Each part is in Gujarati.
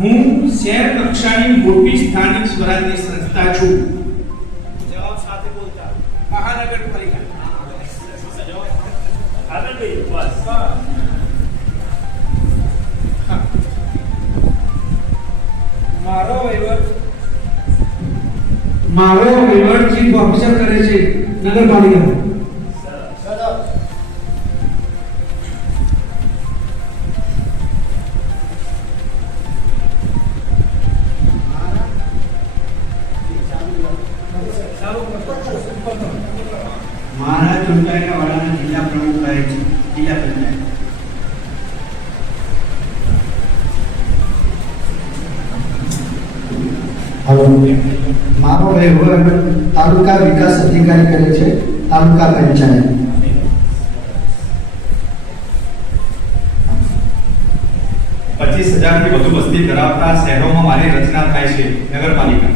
હું શહેર કક્ષાની મોટી સ્થાનિક સ્વરાજ્ય સંસ્થા છું. જવાબ સાથે બોલતા. મહાનગરપાલિકા. આગળ જઈએ બસ મારો વહીવટ. મારો વહીવટ ચીફ ઓફિસર કરે છે નગરપાલિકા મહારાજ ચૂંટાયેલા વાળાના જિલ્લા પ્રમુખ કહે છે જિલ્લા પંચાયત. મારો વહીવટ તાલુકા વિકાસ અધિકારી કરે છે તાલુકા પંચાયત. પચીસ હજારથી વધુ વસ્તી ધરાવતા શહેરોમાં મારી રચના થાય છે નગરપાલિકા.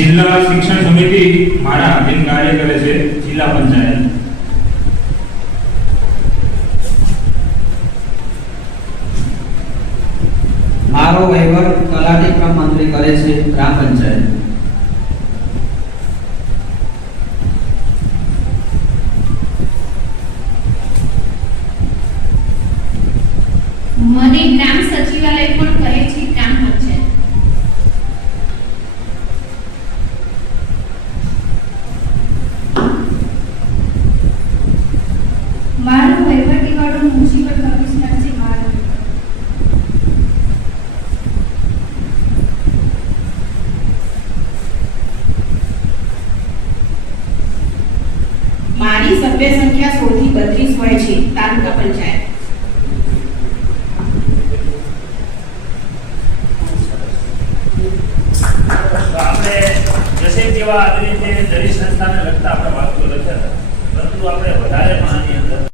જિલ્લા શિક્ષણ સમિતિ મારા અધીન કાર્ય કરે છે જિલ્લા પંચાયત. મારો વહીવટ તલાટી ક્રમ મંત્રી કરે છે ગ્રામ પંચાયત. મને ગ્રામ સચિવાલય પણ કહે છે ગ્રામ પંચાયત મારો વહીવટી વાળો મ્યુનિસિપલ કમિશનર છે મારો મારી સભ્ય સંખ્યા સોળથી બત્રીસ હોય છે, તાલુકા પંચાયત. આપણે દસેક જેવા આવી રીતે દરેક સંસ્થાને લગતા આપણે વાતો લખ્યા હતા પરંતુ આપણે વધારે આની અંદર